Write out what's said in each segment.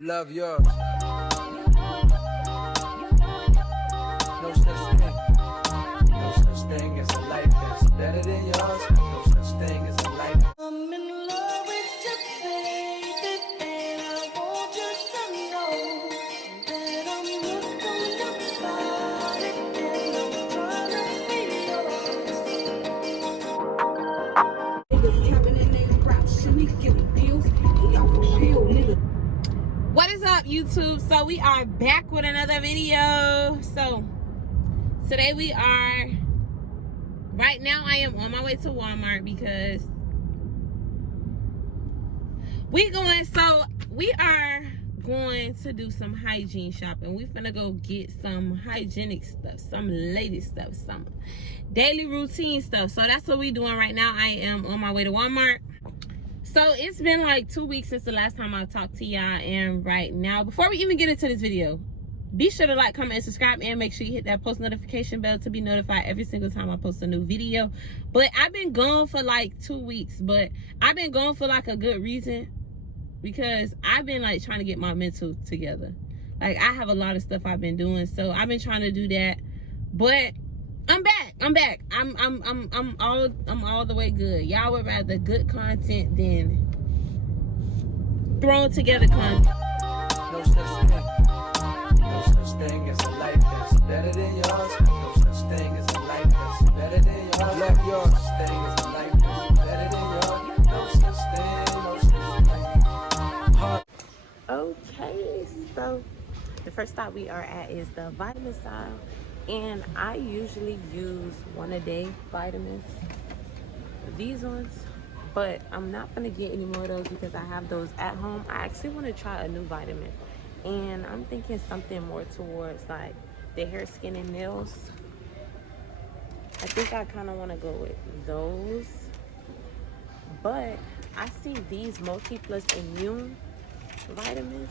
Love yours. No such thing. No such thing as a life that's better than yours. No such thing as a life. I'm in love with you, baby, and I want you to know that I'm hooked on your body and I'm trying to be yours. Niggas capping and they rap shit, we giving deals. He out for real, nigga. What is up, YouTube? So we are back with another video. So today we are, right now I am on my way to Walmart because we are going to do some hygiene shopping. We finna go get some hygienic stuff, some lady stuff, some daily routine stuff. So that's what we doing right now. I am on my way to Walmart. So it's been like 2 weeks since the last time I talked to y'all, and right now, before we even get into this video, be sure to like, comment, and subscribe, and make sure you hit that post notification bell to be notified every single time I post a new video. But I've been gone for like 2 weeks, but I've been gone for like a good reason, because I've been like trying to get my mental together. Like, I have a lot of stuff I've been doing, so I've been trying to do that. But I'm back. I'm all the way good. Y'all would rather good content than thrown together content. No such thing. No such thing as a life that's better than yours. No such thing as a life that's better than yours. Love yours. No such thing as a life that's better than yours. No such thing. No such thing. Okay, so the first stop we are at is the vitamin aisle, and I usually use one a day vitamins, these ones, but I'm not gonna get any more of those because I have those at home. I actually want to try a new vitamin, and I'm thinking something more towards like the hair, skin, and nails. I think I kind of want to go with those, but I see these multi plus immune vitamins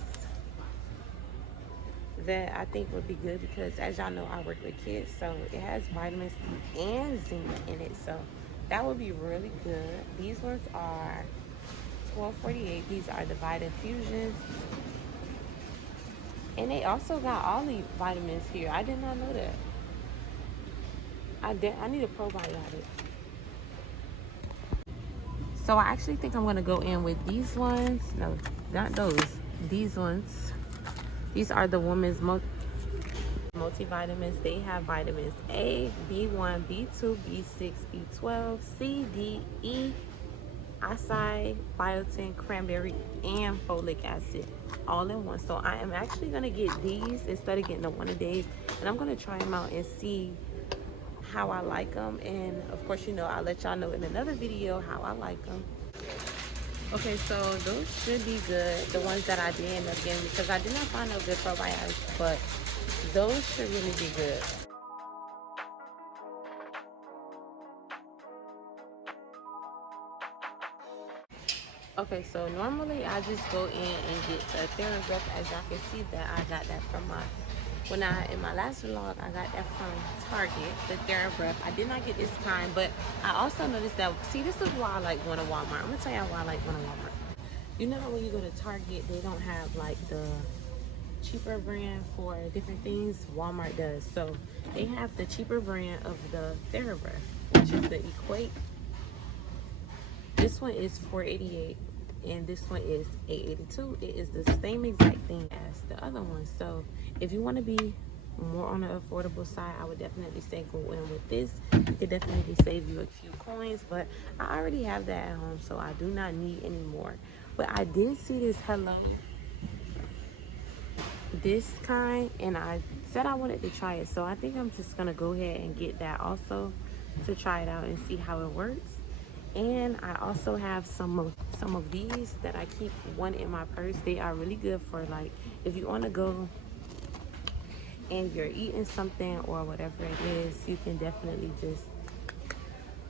that I think would be good, because as y'all know, I work with kids, so it has vitamin C and zinc in it, so that would be really good. These ones are $12.48. These are the Vita Fusions, and they also got all the vitamins here. I did not know that. I need a probiotic. So I actually think I'm gonna go in with these ones. No, not those. These ones. These are the women's multivitamins. They have vitamins A, B1, B2, B6, B12, C, D, E, acai, biotin, cranberry, and folic acid all in one. So I am actually gonna get these instead of getting the one a days, and I'm gonna try them out and see how I like them. And of course, you know, I'll let y'all know in another video how I like them. Okay, so those should be good, the ones that I did end up getting, because I did not find no good probiotics, but those should really be good. Okay, so normally I just go in and get the TheraBreath. As y'all can see, that I got that from in my last vlog, I got that from Target, the TheraBreath. I did not get this kind, but I also noticed that, see, this is why I like going to Walmart. I'm gonna tell y'all why I like going to Walmart. You know how when you go to Target, they don't have like the cheaper brand for different things? Walmart does. So they have the cheaper brand of the TheraBreath, which is the Equate. This one is $4.88 and this one is $8.82. It is the same exact thing as the other one. So if you want to be more on the affordable side, I would definitely say go in with this. It could definitely save you a few coins, but I already have that at home, so I do not need any more. But I did see this kind, and I said I wanted to try it, so I think I'm just gonna go ahead and get that also to try it out and see how it works. And I also have some of these that I keep one in my purse. They are really good for, like, if you want to go and you're eating something or whatever it is, you can definitely just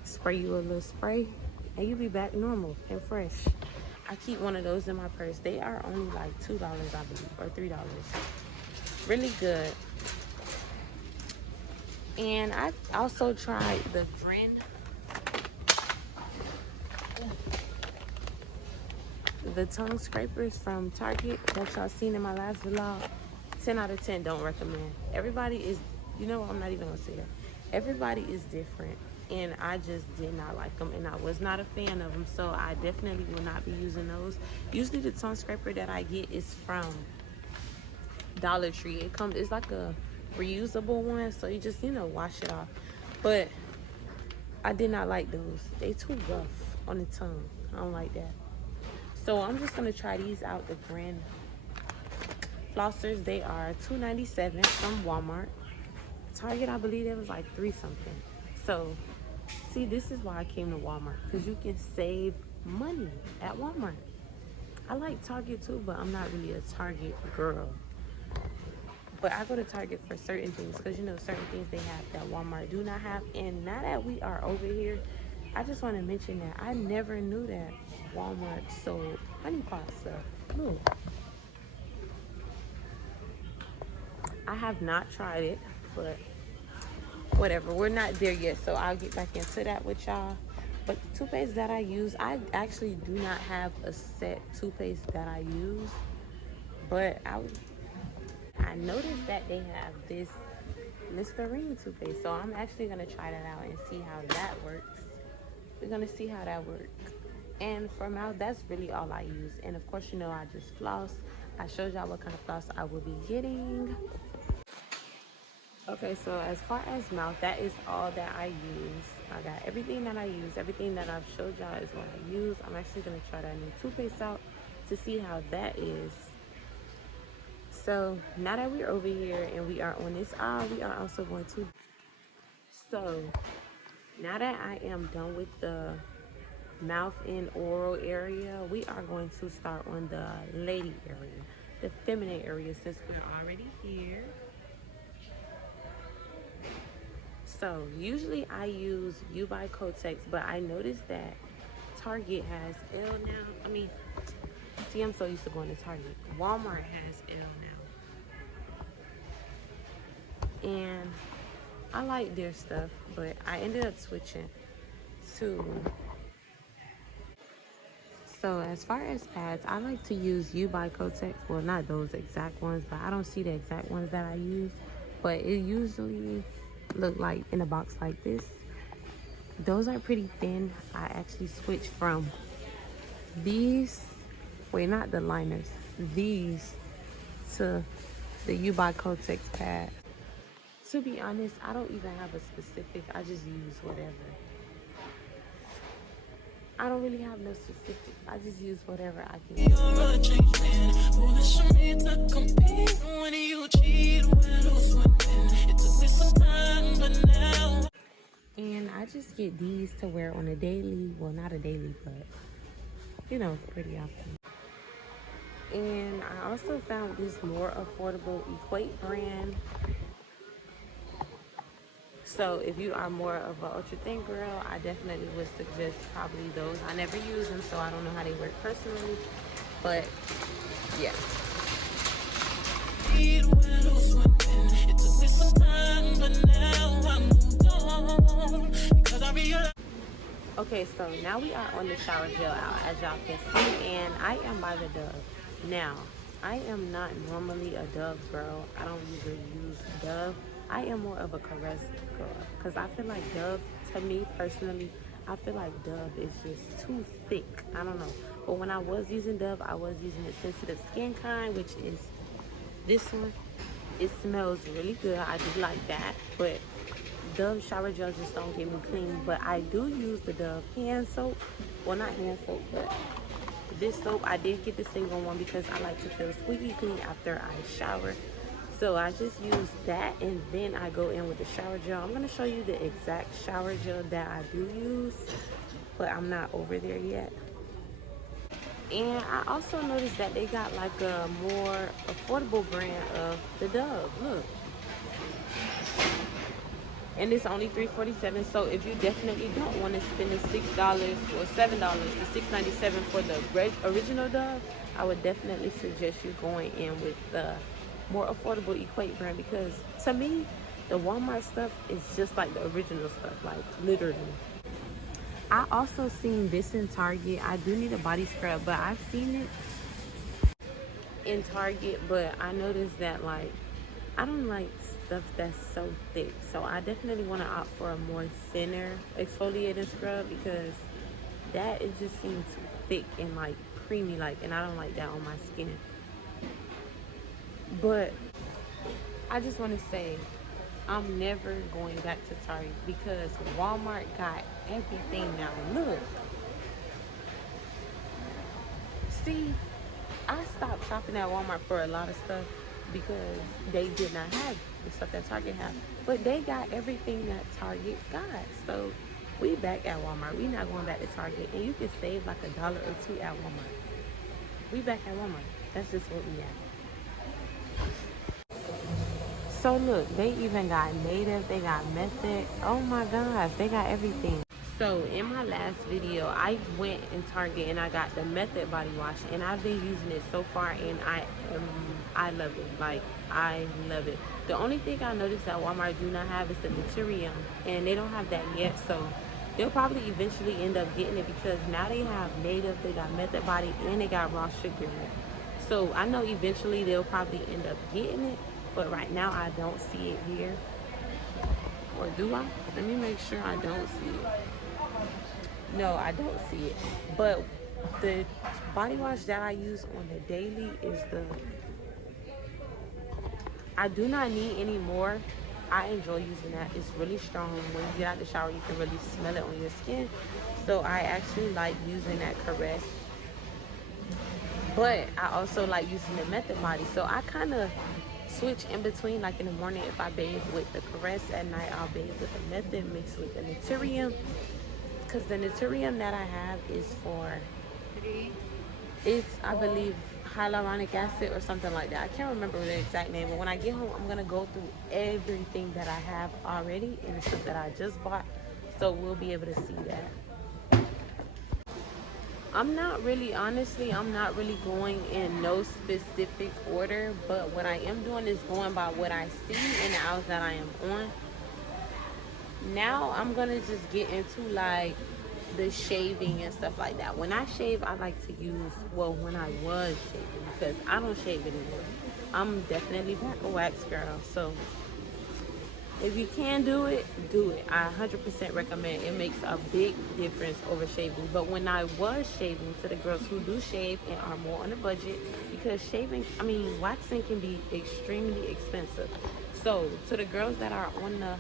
spray you a little spray and you'll be back normal and fresh. I keep one of those in my purse. They are only like $2, I believe, or $3. Really good. And I also tried the the tongue scrapers from Target that y'all seen in my last vlog, 10 out of 10 don't recommend. Everybody is, you know what, I'm not even gonna say that. Everybody is different, and I just did not like them, and I was not a fan of them, so I definitely will not be using those. Usually the tongue scraper that I get is from Dollar Tree. It's like a reusable one, so you just, you know, wash it off. But I did not like those. They too rough on the tongue. I don't like that. So I'm just gonna try these out, the brand flossers. They are $2.97 from Walmart. Target, I believe it was like $3 something. So see, this is why I came to Walmart, because you can save money at Walmart. I like Target too, but I'm not really a Target girl. But I go to Target for certain things, because you know, certain things they have that Walmart do not have. And now that we are over here, I just want to mention that I never knew that Walmart sold honey pot stuff. Look, I have not tried it, but whatever, we're not there yet, so I'll get back into that with y'all. But the toothpaste that I use, I actually do not have a set toothpaste that I use, but I noticed that they have this Listerine toothpaste, so I'm actually gonna try that out and see how that works. We're gonna see how that works. And for mouth, that's really all I use. And of course, you know, I just floss. I showed y'all what kind of floss I will be getting. Okay, so as far as mouth, that is all that I use. I got everything that I use. Everything that I've showed y'all is what I use. I'm actually gonna try that new toothpaste out to see how that is. So now that we're over here and we are on this aisle, we are also going to. So now that I am done with the mouth and oral area, we are going to start on the lady area, the feminine area, since we're already here. So usually I use U by Kotex, but I noticed that Target has L now. I mean, see, I'm so used to going to Target. Walmart has L now. And I like their stuff, but I ended up switching to. So as far as pads, I like to use U by Kotex. Well, not those exact ones, but I don't see the exact ones that I use. But it usually look like in a box like this. Those are pretty thin. I actually switched from these, wait, not the liners, these to the U by Kotex pad. To be honest, I don't even have a specific, I just use whatever. I don't really have no specific. I just use whatever I can use. You're a changed man. Foolish of me to compete when you cheat, when who's winning. It took me some time, but now. And I just get these to wear on a daily, well, not a daily, but you know, pretty often. And I also found this more affordable Equate brand. So if you are more of an ultra thin girl, I definitely would suggest probably those. I never use them, so I don't know how they work personally, but yeah. Okay, so now we are on the shower gel out, as y'all can see, and I am by the Dove. Now, I am not normally a Dove girl. I don't usually use Dove. I am more of a Caress girl, because I feel like Dove, to me personally, I feel like Dove is just too thick. I don't know. But when I was using Dove, I was using the sensitive skin kind, which is this one. It smells really good. I do like that. But Dove shower gel just don't get me clean. But I do use the Dove hand soap. Well, not hand soap, but this soap. I did get the single one because I like to feel squeaky clean after I shower. So I just use that, and then I go in with the shower gel. I'm going to show you the exact shower gel that I do use, but I'm not over there yet. And I also noticed that they got like a more affordable brand of the Dove. Look. And it's only $3.47. So if you definitely don't want to spend the $6 or $7, the $6.97 for the original Dove, I would definitely suggest you going in with the more affordable Equate brand, because to me the Walmart stuff is just like the original stuff, like literally. I also seen this in Target. I do need a body scrub, but I've seen it in Target, but I noticed that like I don't like stuff that's so thick, so I definitely want to opt for a more thinner exfoliating scrub because that it just seems too thick and like creamy like, and I don't like that on my skin. But I just want to say I'm never going back to Target because Walmart got everything now. Look, see, I stopped shopping at Walmart for a lot of stuff because they did not have the stuff that Target had. But they got everything that Target got. So we back at Walmart. We not going back to Target. And you can save like $1 or $2 at Walmart. We back at Walmart. That's just what we at. So look, they even got native, they got method. Oh my gosh, they got everything. So in my last video, I went in Target and I got the Method body wash, and I've been using it so far, and I love it. Like, I love it. The only thing I noticed that Walmart do not have is the Naturium, and they don't have that yet. So they'll probably eventually end up getting it because now they have native, they got Method body, and they got raw sugar. So I know eventually they'll probably end up getting it, but right now I don't see it here. Or do I? Let me make sure I don't see it. No, I don't see it. But the body wash that I use on the daily is the... I do not need any more. I enjoy using that. It's really strong. When you get out the shower, you can really smell it on your skin. So I actually like using that Caress. But I also like using the Method body. So I kind of switch in between. Like in the morning, if I bathe with the Caress, at night I'll bathe with the Method mixed with the Naturium. Because the Naturium that I have is for, it's, I believe, hyaluronic acid or something like that. I can't remember the exact name, but when I get home, I'm going to go through everything that I have already and the stuff that I just bought, so we'll be able to see that. I'm not really going in no specific order, but what I am doing is going by what I see in the hours that I am on. Now I'm gonna just get into like the shaving and stuff like that. When I shave, I like to use, well, when I was shaving, because I don't shave anymore. I'm definitely back a wax girl. So if you can do it, do it. I 100% recommend. It makes a big difference over shaving. But when I was shaving, to the girls who do shave and are more on a budget, because waxing can be extremely expensive. So to the girls that are on the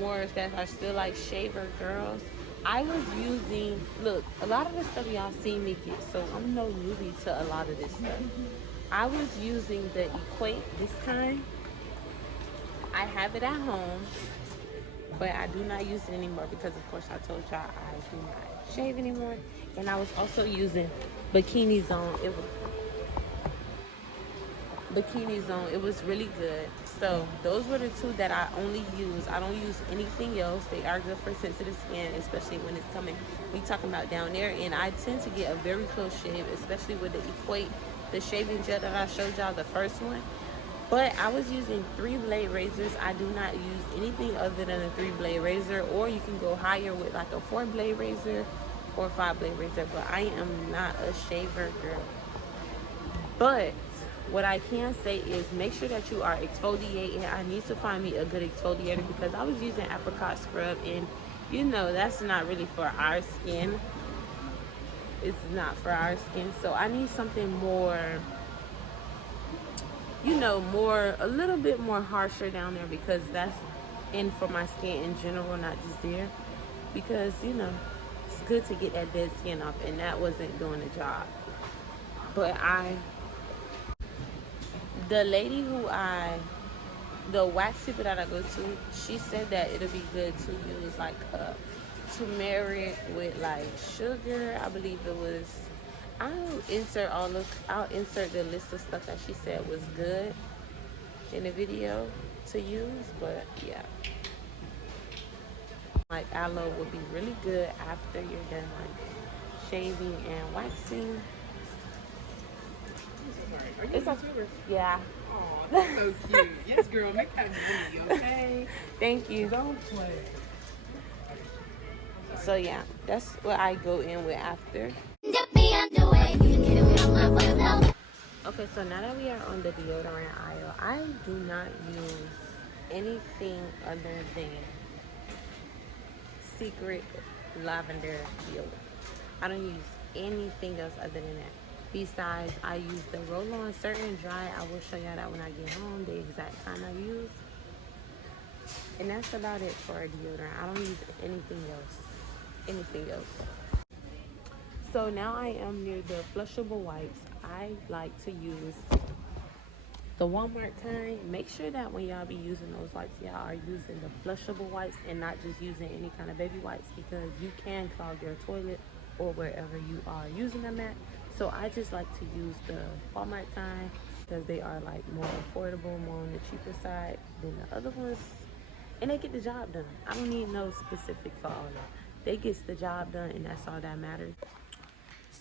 more, that are still like shaver girls, I was using, look, a lot of the stuff y'all see me get, so I'm no newbie to a lot of this stuff. I was using the Equate this time. I have it at home, but I do not use it anymore because, of course, I told y'all I do not shave anymore. And I was also using Bikini Zone. Bikini Zone, it was really good. So those were the two that I only use. I don't use anything else. They are good for sensitive skin, especially when it's coming, we talking about down there. And I tend to get a very close shave, especially with the Equate, the shaving gel that I showed y'all, the first one. But I was using 3-blade razors. I do not use anything other than a 3-blade razor, or you can go higher with like a 4-blade razor or 5-blade razor. But I am not a shaver girl. But what I can say is make sure that you are exfoliating. I need to find me a good exfoliator because I was using apricot scrub, and you know that's not really for our skin. It's not for our skin. So I need something more, you know, a little bit more harsher down there, because that's in for my skin in general, not just there. Because, you know, it's good to get that dead skin off, and that wasn't doing the job. But the lady the wax people that I go to, she said that it'll be good to use like turmeric with like sugar. I believe it was, I'll insert the list of stuff that she said was good in the video to use. But yeah, like aloe would be really good after you're done like shaving and waxing. It's on Twitter. Yeah. Aw, that's so cute. Yes, girl, make that video, okay? Thank you. Don't play. So yeah, that's what I go in with after. Okay, so now that we are on the deodorant aisle, I do not use anything other than Secret Lavender deodorant. I don't use anything else other than that. Besides, I use the roll-on certain dry. I will show y'all that when I get home, the exact time I use. And that's about it for a deodorant. I don't use anything else. Anything else. So now I am near the flushable wipes. I like to use the Walmart kind. Make sure that when y'all be using those wipes, y'all are using the flushable wipes and not just using any kind of baby wipes, because you can clog your toilet or wherever you are using them at. So I just like to use the Walmart kind because they are like more affordable, more on the cheaper side than the other ones, and they get the job done. I don't need no specific for all that. They get the job done, and that's all that matters.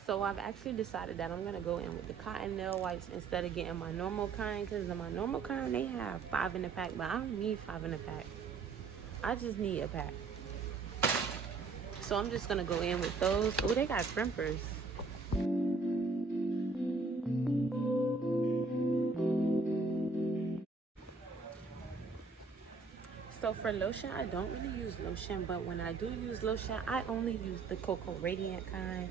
So I've actually decided that I'm gonna go in with the cotton nail wipes instead of getting my normal kind, because in my normal kind they have 5 in a pack, but I don't need 5 in a pack. I just need a pack. So I'm just gonna go in with those. Oh, they got crimpers. So for lotion, I don't really use lotion, but when I do use lotion, I only use the Cocoa Radiant kind,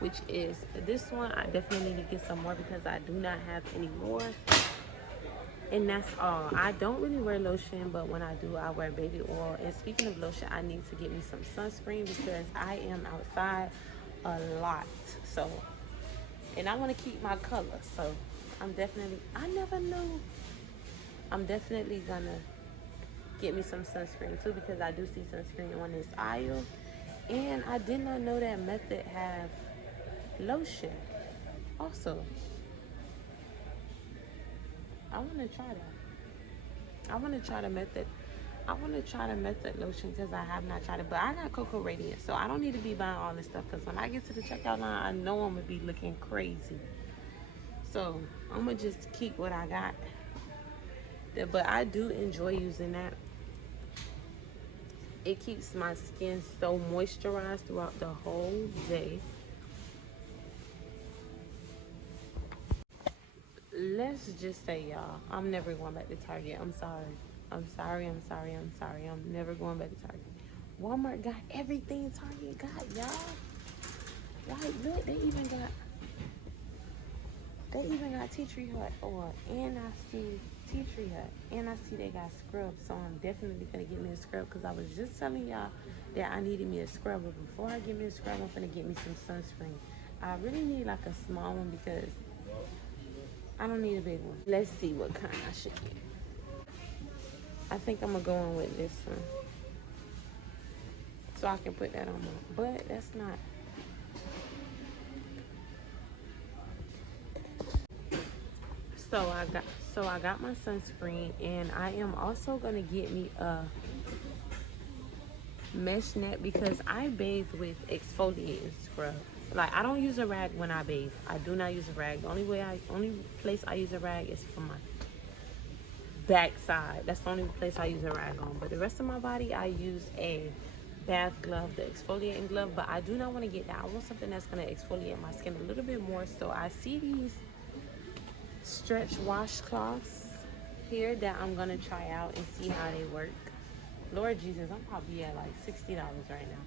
which is this one. I definitely need to get some more because I do not have any more. And that's all. I don't really wear lotion, but when I do, I wear baby oil. And speaking of lotion, I need to get me some sunscreen because I am outside a lot. So, and I want to keep my color. So I'm definitely, I never know. I'm definitely gonna get me some sunscreen too, because I do see sunscreen on this aisle. And I did not know that Method have lotion also. I want to try that. I want to try the Method. I want to try the Method lotion because I have not tried it. But I got Cocoa Radiant, so I don't need to be buying all this stuff, because when I get to the checkout line, I know I'm going to be looking crazy. So I'm going to just keep what I got. But I do enjoy using that. It keeps my skin so moisturized throughout the whole day. Let's just say, y'all, I'm never going back to Target. I'm sorry. I'm never going back to Target. Walmart got everything Target got, y'all. Like, look, they even got Tea Tree Hut oil, and I see Tea Tree Hut, and I see they got scrubs. So I'm definitely gonna get me a scrub, because I was just telling y'all that I needed me a scrub. But before I get me a scrub, I'm gonna get me some sunscreen. I really need like a small one because I don't need a big one. Let's see what kind I should get. I think I'm gonna go in with this one, so I can put that on my, but that's not. So I got my sunscreen, and I am also gonna get me a mesh net because I bathe with exfoliating scrub. Like, I don't use a rag when I bathe. I do not use a rag. The only place I use a rag is for my backside. That's the only place I use a rag on. But the rest of my body, I use a bath glove, the exfoliating glove. But I do not want to get that. I want something that's gonna exfoliate my skin a little bit more. So I see these stretch washcloths here that I'm gonna try out and see how they work. Lord Jesus, I'm probably at like $60 right now,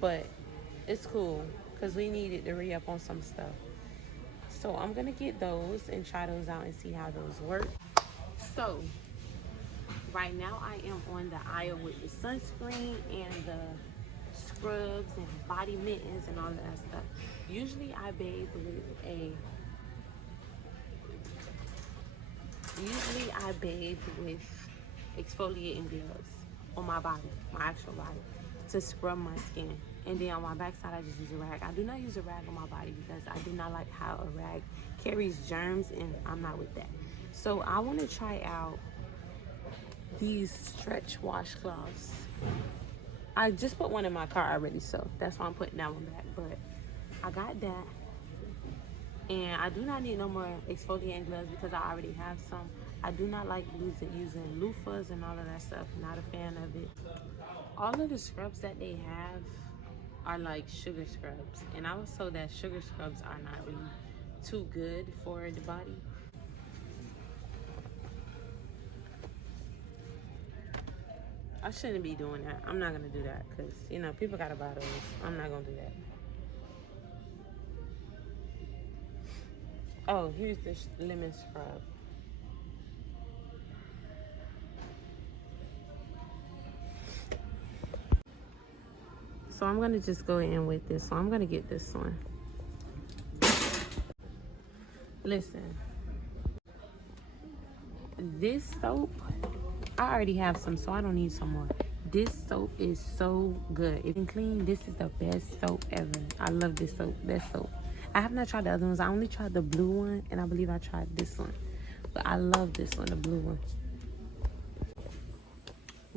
but it's cool because we needed to re-up on some stuff. So I'm gonna get those and try those out and see how those work. So right now I am on the aisle with the sunscreen and the scrubs and body mittens and all of that stuff. Usually I bathe with exfoliating gloves on my body, my actual body, to scrub my skin. And then on my backside, I just use a rag. I do not use a rag on my body because I do not like how a rag carries germs, and I'm not with that. So I want to try out these stretch washcloths. I just put one in my car already, so that's why I'm putting that one back. But I got that. And I do not need no more exfoliating gloves because I already have some. I do not like using loofahs and all of that stuff. Not a fan of it. All of the scrubs that they have are like sugar scrubs, and I was told that sugar scrubs are not really too good for the body. I shouldn't be doing that. I'm not gonna do that because, you know, people gotta buy those. I'm not gonna do that. Oh, here's this lemon scrub. So I'm gonna just go in with this. So I'm gonna get this one. Listen, this soap, I already have some, so I don't need some more. This soap is so good. If it's clean, this is the best soap ever. I love this soap, best soap. I have not tried the other ones. I only tried the blue one, and I believe I tried this one. But I love this one, the blue one.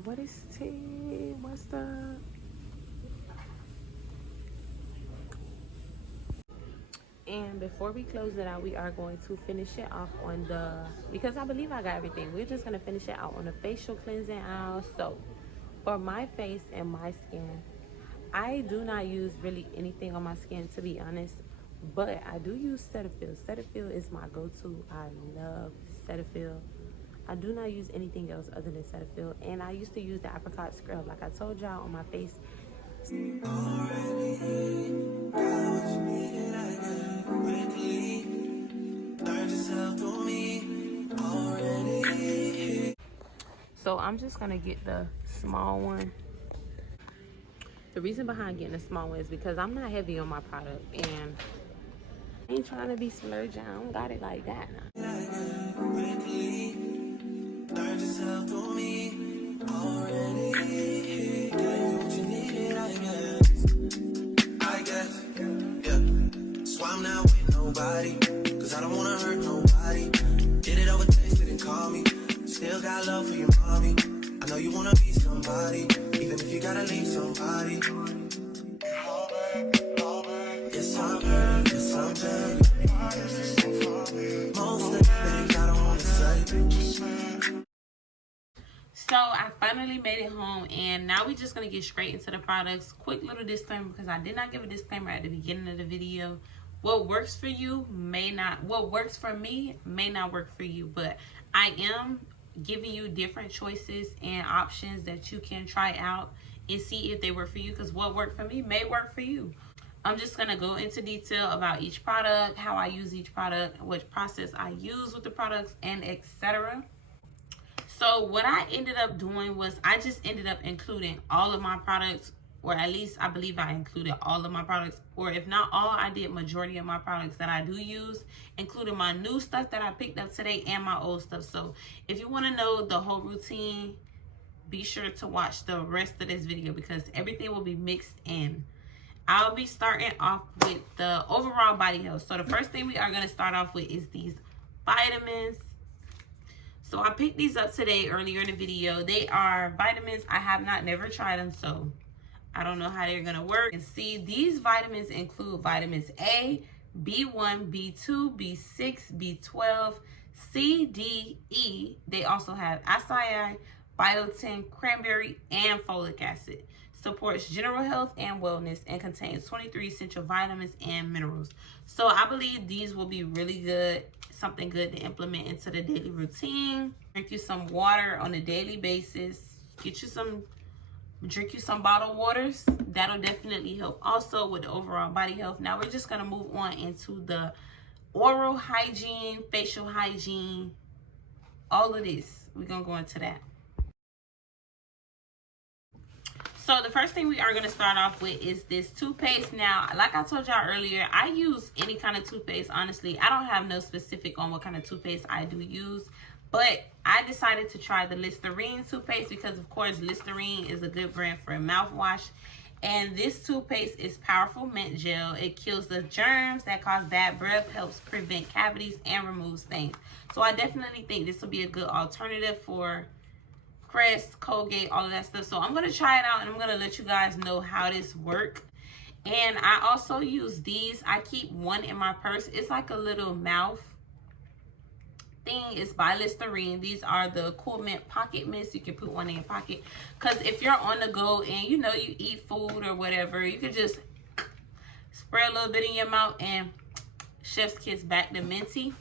What is tea? What's the... And before we close it out, we are going to finish it off on the, because I believe I got everything. We're just gonna finish it out on the facial cleansing aisle. So for my face and my skin, I do not use really anything on my skin, to be honest, but I do use Cetaphil. Cetaphil is my go-to. I love Cetaphil. I do not use anything else other than Cetaphil. And I used to use the apricot scrub, like I told y'all, on my face. So I'm just gonna get the small one. The reason behind getting a small one is because I'm not heavy on my product, and I ain't trying to be splurging. I don't got it like that now. So I'm not with nobody, cause I don't wanna hurt nobody. Did it over text, didn't call me. Still got love for your mommy. I know you wanna be somebody, even if you gotta leave somebody. Yes, I'm hurt, yes, I'm hurt. Most of the things I don't wanna say. So I finally made it home, and now we're just gonna get straight into the products. Quick little disclaimer, because I did not give a disclaimer at the beginning of the video. What works for you may not, what works for me may not work for you, but I am giving you different choices and options that you can try out and see if they work for you, because what worked for me may work for you. I'm just gonna go into detail about each product, how I use each product, what process I use with the products, and etc. So what I ended up doing was I just ended up including all of my products, or at least I believe I included all of my products, or if not all, I did majority of my products that I do use, including my new stuff that I picked up today and my old stuff. So if you want to know the whole routine, be sure to watch the rest of this video, because everything will be mixed in. I'll be starting off with the overall body health. So the first thing we are going to start off with is these vitamins. So I picked these up today earlier in the video. They are vitamins. I have never tried them, so I don't know how they're gonna work. And see, these vitamins include vitamins A, B1, B2, B6, B12, C, D, E. They also have acai, biotin, cranberry, and folic acid. Supports general health and wellness and contains 23 essential vitamins and minerals. So I believe these will be really good, something good to implement into the daily routine. Drink you some water on a daily basis. Drink you some bottled waters. That'll definitely help also with the overall body health. Now we're just gonna move on into the oral hygiene, facial hygiene, all of this. We're gonna go into that. So the first thing we are going to start off with is this toothpaste. Now, like I told y'all earlier, I use any kind of toothpaste, honestly. I don't have no specific on what kind of toothpaste I do use. But I decided to try the Listerine toothpaste because, of course, Listerine is a good brand for a mouthwash. And this toothpaste is powerful mint gel. It kills the germs that cause bad breath, helps prevent cavities, and removes stains. So I definitely think this will be a good alternative for Crest, Colgate, all of that stuff. So I'm going to try it out, and I'm going to let you guys know how this works. And I also use these. I keep one in my purse. It's like a little mouth thing is by Listerine. These are the Cool Mint Pocket Mints. You can put one in your pocket. Because if you're on the go and you know you eat food or whatever, you can just spray a little bit in your mouth and chef's kiss back to minty.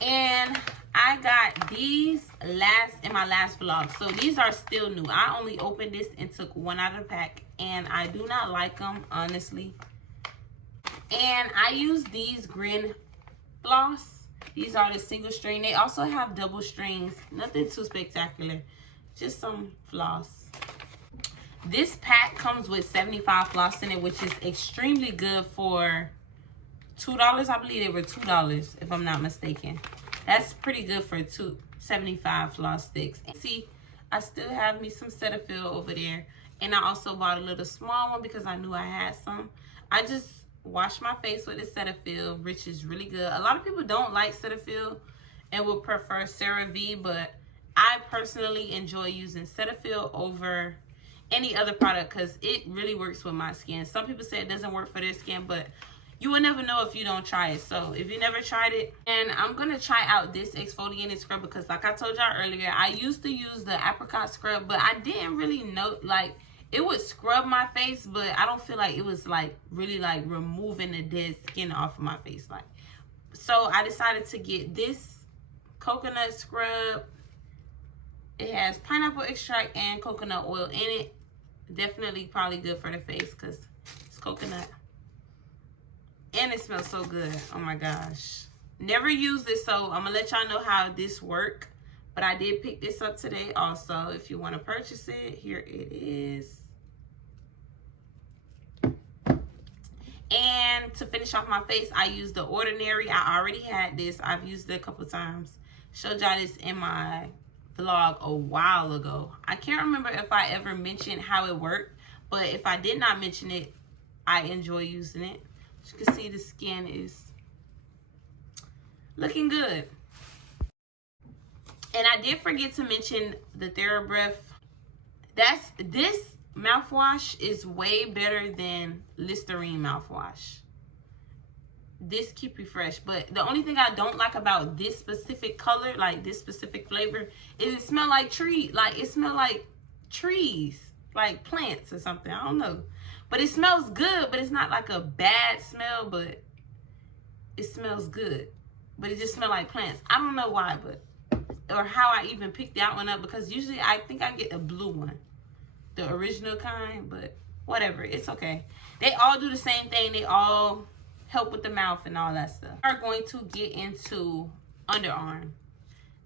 And I got these in my last vlog. So these are still new. I only opened this and took one out of the pack. And I do not like them, honestly. And I use these Grin Floss. These are the single string. They also have double strings. Nothing too spectacular. Just some floss. This pack comes with 75 floss in it, which is extremely good for $2. I believe they were $2 if I'm not mistaken. That's pretty good for 75 floss sticks. And see, I still have me some Cetaphil over there. And I also bought a little small one because I knew I had some. I just wash my face with the Cetaphil, which is really good. A lot of people don't like Cetaphil and would prefer CeraVe, but I personally enjoy using Cetaphil over any other product because it really works with my skin. Some people say it doesn't work for their skin, but you will never know if you don't try it. So if you never tried it, and I'm gonna try out this exfoliating scrub because like I told y'all earlier, I used to use the apricot scrub, but I didn't really know, like, it would scrub my face, but I don't feel like it was like really like removing the dead skin off of my face. Like, so I decided to get this coconut scrub. It has pineapple extract and coconut oil in it. Definitely probably good for the face because it's coconut. And it smells so good. Oh my gosh. Never used this, so I'm gonna let y'all know how this works. But I did pick this up today also. If you want to purchase it, here it is. And to finish off my face, I used the Ordinary. I already had this. I've used it a couple times. Showed y'all this in my vlog a while ago. I can't remember if I ever mentioned how it worked, but if I did not mention it, I enjoy using it. As you can see, the skin is looking good. And I did forget to mention the TheraBreath. This mouthwash is way better than Listerine mouthwash. This keep you fresh, but the only thing I don't like about this specific color, like this specific flavor, is it smell like it smell like trees, like plants or something. I don't know, but it smells good. But it's not like a bad smell, but it smells good. But it just smells like plants. I don't know why, but or how I even picked that one up, because usually I think I get the blue one, the original kind, but whatever, it's okay. They all do the same thing. They all help with the mouth and all that stuff. We are going to get into underarm.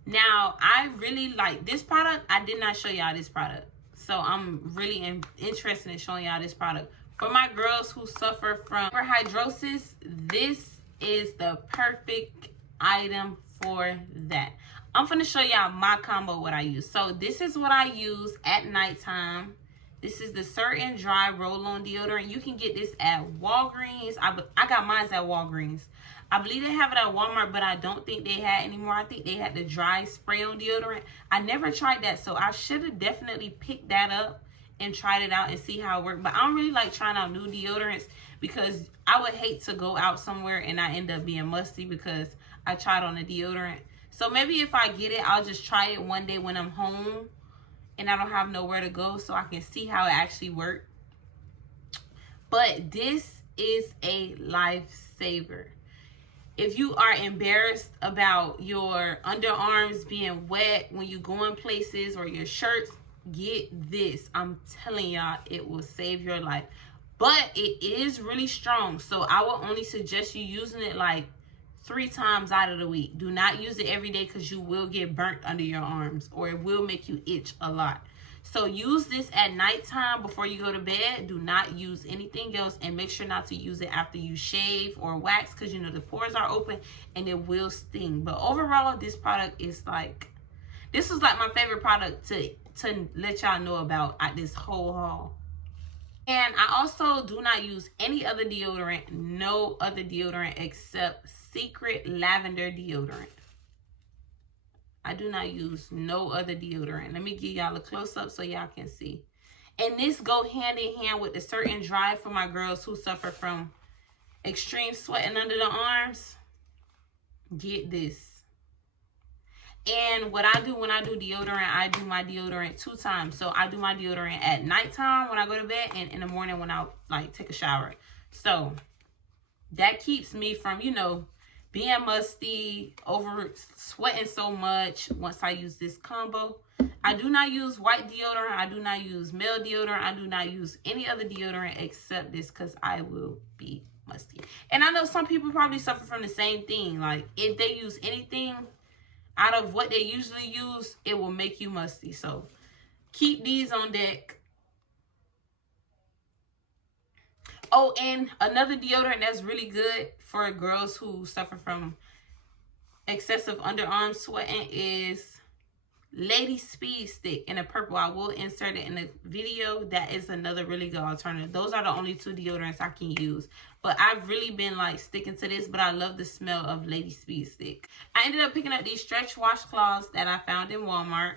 Now, I really like this product. I did not show y'all this product, so I'm really interested in showing y'all this product. For my girls who suffer from hyperhidrosis, this is the perfect item for that. I'm gonna show y'all my combo, what I use. So this is what I use at nighttime. This is the Certain Dry Roll-On Deodorant. You can get this at Walgreens. I got mine at Walgreens. I believe they have it at Walmart, but I don't think they had anymore. I think they had the dry spray-on deodorant. I never tried that, so I should have definitely picked that up and tried it out and see how it worked. But I don't really like trying out new deodorants because I would hate to go out somewhere and I end up being musty because I tried on a deodorant. So maybe if I get it, I'll just try it one day when I'm home and I don't have nowhere to go, so I can see how it actually works. But this is a lifesaver. If you are embarrassed about your underarms being wet when you go in places or your shirts, get this. I'm telling y'all, it will save your life. But it is really strong, so I will only suggest you using it like 3 times out of the week. Do not use it every day because you will get burnt under your arms or it will make you itch a lot. So use this at nighttime before you go to bed. Do not use anything else, and make sure not to use it after you shave or wax because you know the pores are open and it will sting. But overall, this product is like, this was like my favorite product to let y'all know about at this whole haul. And I also do not use any other deodorant, no other deodorant except Secret Lavender Deodorant. I do not use no other deodorant. Let me give y'all a close-up so y'all can see. And this go hand in hand with the Certain Dry for my girls who suffer from extreme sweating under the arms. Get this. And what I do when I do deodorant, I do my deodorant 2 times. So I do my deodorant at nighttime when I go to bed and in the morning when I like take a shower. So that keeps me from, you know, being musty, over sweating so much once I use this combo. I do not use white deodorant. I do not use male deodorant. I do not use any other deodorant except this because I will be musty. And I know some people probably suffer from the same thing. Like if they use anything out of what they usually use, it will make you musty. So keep these on deck. Oh, and another deodorant that's really good for girls who suffer from excessive underarm sweating is Lady Speed Stick in a purple. I will insert it in the video. That is another really good alternative. Those are the only 2 deodorants I can use. But I've really been like sticking to this, but I love the smell of Lady Speed Stick. I ended up picking up these stretch washcloths that I found in Walmart.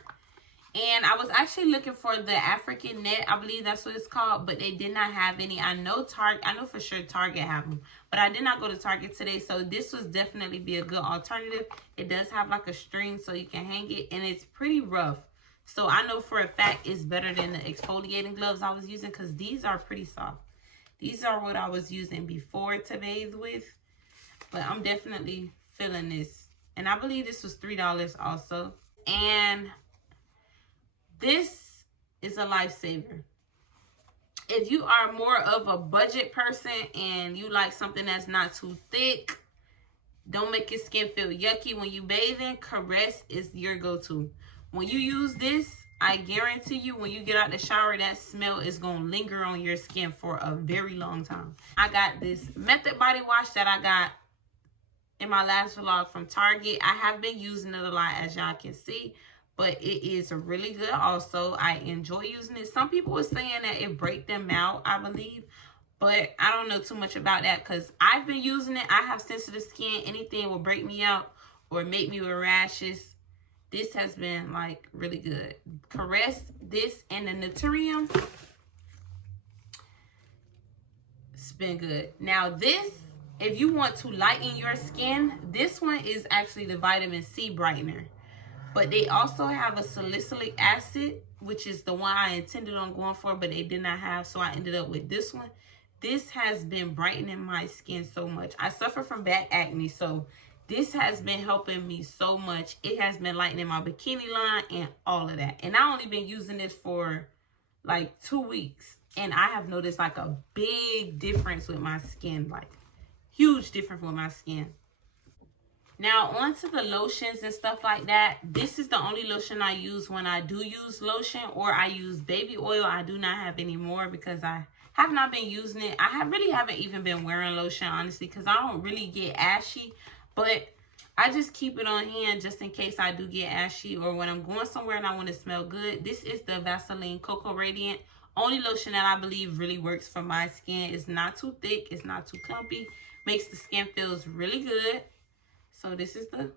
And I was actually looking for the African net. I believe that's what it's called. But they did not have any. I know for sure Target have them. But I did not go to Target today. So this was definitely be a good alternative. It does have like a string so you can hang it. And it's pretty rough. So I know for a fact it's better than the exfoliating gloves I was using. Because these are pretty soft. These are what I was using before to bathe with. But I'm definitely feeling this. And I believe this was $3 also. And this is a lifesaver. If you are more of a budget person and you like something that's not too thick, don't make your skin feel yucky when you bathing, Caress is your go-to. When you use this, I guarantee you when you get out the shower, that smell is going to linger on your skin for a very long time. I got this Method body wash that I got in my last vlog from Target. I have been using it a lot, as y'all can see. But it is really good also. I enjoy using it. Some people are saying that it break them out, I believe. But I don't know too much about that because I've been using it. I have sensitive skin. Anything will break me out or make me with rashes. This has been like really good. Caress, this, and the Naturium. It's been good. Now this, if you want to lighten your skin, this one is actually the vitamin C brightener. But they also have a salicylic acid, which is the one I intended on going for, but they did not have, so I ended up with this one. This has been brightening my skin so much. I suffer from back acne, so this has been helping me so much. It has been lightening my bikini line and all of that. And I only been using this for like 2 weeks. And I have noticed like a big difference with my skin, like huge difference with my skin. Now, on to the lotions and stuff like that. This is the only lotion I use when I do use lotion, or I use baby oil. I do not have any more because I have not been using it. I really haven't even been wearing lotion, honestly, because I don't really get ashy. But I just keep it on hand just in case I do get ashy or when I'm going somewhere and I want to smell good. This is the Vaseline Cocoa Radiant. Only lotion that I believe really works for my skin. It's not too thick. It's not too clumpy. Makes the skin feels really good. So this is and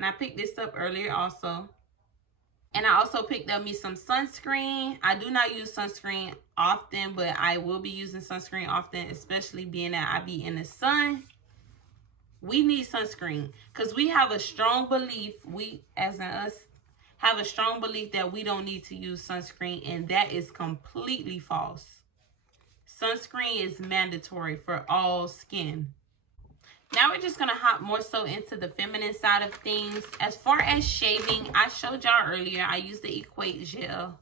I picked this up earlier also. And I also picked up me some sunscreen. I do not use sunscreen often, but I will be using sunscreen often, especially being that I be in the sun. We need sunscreen because we have a strong belief, we as in us, have a strong belief that we don't need to use sunscreen, and that is completely false. Sunscreen is mandatory for all skin. Now we're just going to hop more so into the feminine side of things. As far as shaving, I showed y'all earlier, I use the Equate Gel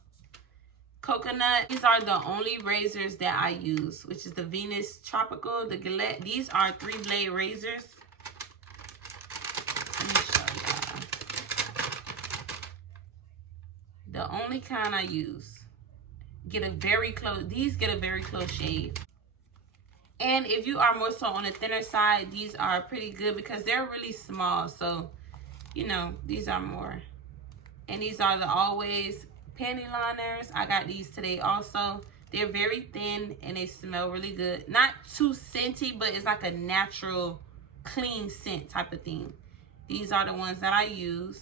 Coconut. These are the only razors that I use, which is the Venus Tropical, the Gillette. These are 3-blade razors. Let me show y'all. The only kind I use. Get a very close, these get a very close shave. And if you are more so on the thinner side, these are pretty good because they're really small. So, you know, these are more. And these are the Always panty liners. I got these today also. They're very thin and they smell really good. Not too scenty, but it's like a natural, clean scent type of thing. These are the ones that I use.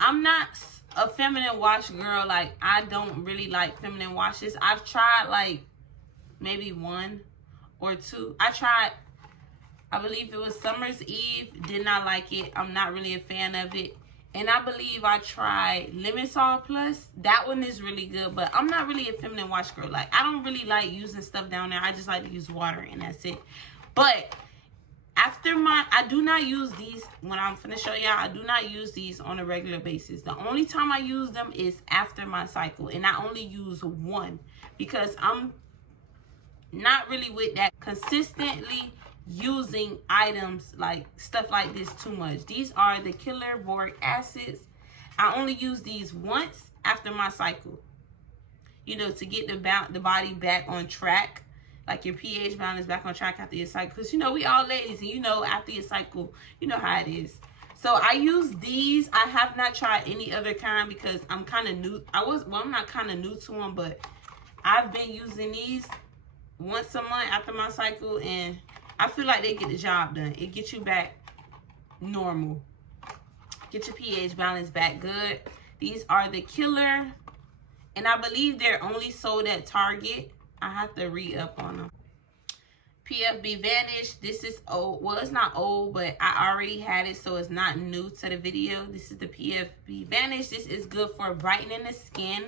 I'm not a feminine wash girl. Like, I don't really like feminine washes. I've tried like maybe 1 or 2. I tried, I believe it was Summer's Eve. Did not like it. I'm not really a fan of it. And I believe I tried Lemon Salt Plus. That one is really good, but I'm not really a feminine wash girl. Like, I don't really like using stuff down there. I just like to use water, and that's it. But I do not use these when I'm finna show y'all. I do not use these on a regular basis. The only time I use them is after my cycle, and I only use one because I'm not really with that consistently using items like stuff like this too much. These are the killer boric acids. I only use these once after my cycle, you know, to get the body back on track, like your pH balance back on track after your cycle. Because, you know, we all ladies, and you know, after your cycle, you know how it is. So I use these. I have not tried any other kind because I'm kind of new. I'm not kind of new to them, but I've been using these once a month after my cycle, and I feel like they get the job done. It gets you back normal. Get your pH balance back good. These are the killer, and I believe they're only sold at Target. I have to re-up on them. PFB Vanish. This is old. Well, it's not old, but I already had it, so it's not new to the video. This is the PFB Vanish. This is good for brightening the skin,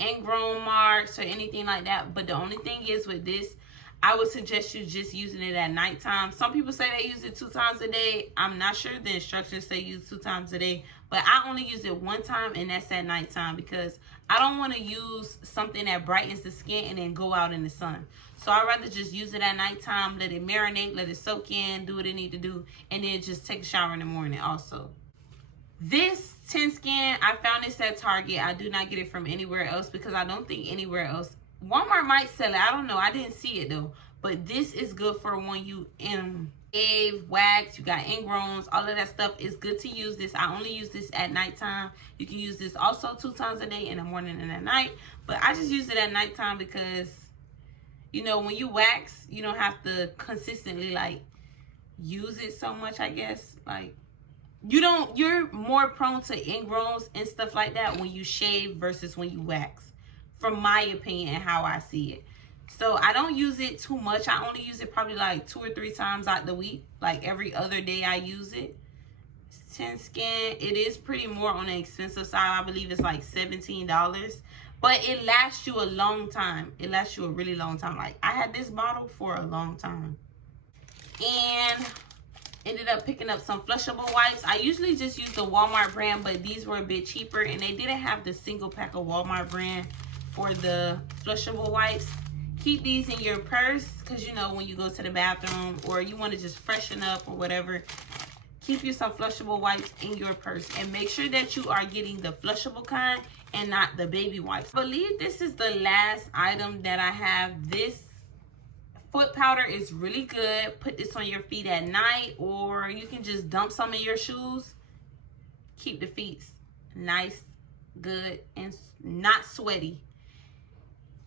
ingrown marks, or anything like that. But the only thing is with this, I would suggest you just using it at nighttime. Some people say they use it 2 times a day. I'm not sure. The instructions say use 2 times a day, but I only use it 1 time, and that's at nighttime because I don't want to use something that brightens the skin and then go out in the sun. So I'd rather just use it at nighttime, let it marinate, let it soak in, do what it need to do, and then just take a shower in the morning also. This Tin Skin, I found this at Target. I do not get it from anywhere else because I don't think anywhere else. Walmart might sell it. I don't know. I didn't see it though. But this is good for when you shave, wax, you got ingrowns, all of that stuff. Is good to use this. I only use this at nighttime. You can use this also 2 times a day, in the morning and at night. But I just use it at nighttime because, you know, when you wax, you don't have to consistently like use it so much, I guess. Like, you're more prone to ingrowns and stuff like that when you shave versus when you wax, from my opinion and how I see it. So I don't use it too much. I only use it probably like 2 or 3 times out the week. Like every other day I use it. Tin Skin, it is pretty more on the expensive side. I believe it's like $17. But it lasts you a long time. It lasts you a really long time. Like, I had this bottle for a long time. And ended up picking up some flushable wipes. I usually just use the Walmart brand, but these were a bit cheaper, and they didn't have the single pack of Walmart brand for the flushable wipes. Keep these in your purse because, you know, when you go to the bathroom or you want to just freshen up or whatever, keep you some flushable wipes in your purse, and make sure that you are getting the flushable kind and not the baby wipes. I believe this is the last item that I have. This foot powder is really good. Put this on your feet at night, or you can just dump some in your shoes. Keep the feet nice, good, and not sweaty.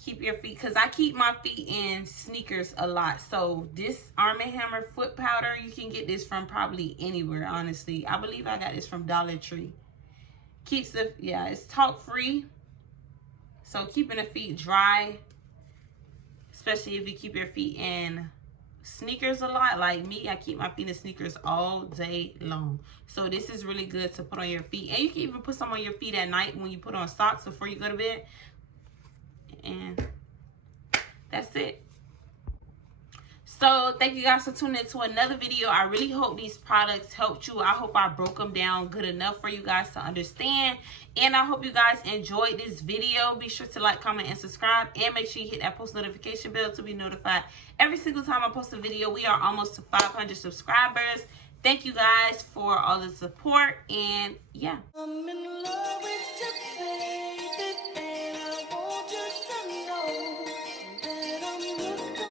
Keep your feet, because I keep my feet in sneakers a lot. So this Arm & Hammer foot powder, you can get this from probably anywhere, honestly. I believe I got this from Dollar Tree. Keeps the, yeah, it's talc free. So keeping the feet dry, especially if you keep your feet in sneakers a lot. Like me, I keep my feet in sneakers all day long. So this is really good to put on your feet. And you can even put some on your feet at night when you put on socks before you go to bed. And that's it. So thank you guys for tuning in to another video. I really hope these products helped you. I hope I broke them down good enough for you guys to understand. And I hope you guys enjoyed this video. Be sure to like, comment, and subscribe. And make sure you hit that post notification bell to be notified every single time I post a video. We are almost to 500 subscribers. Thank you guys for all the support. And yeah. I'm in love.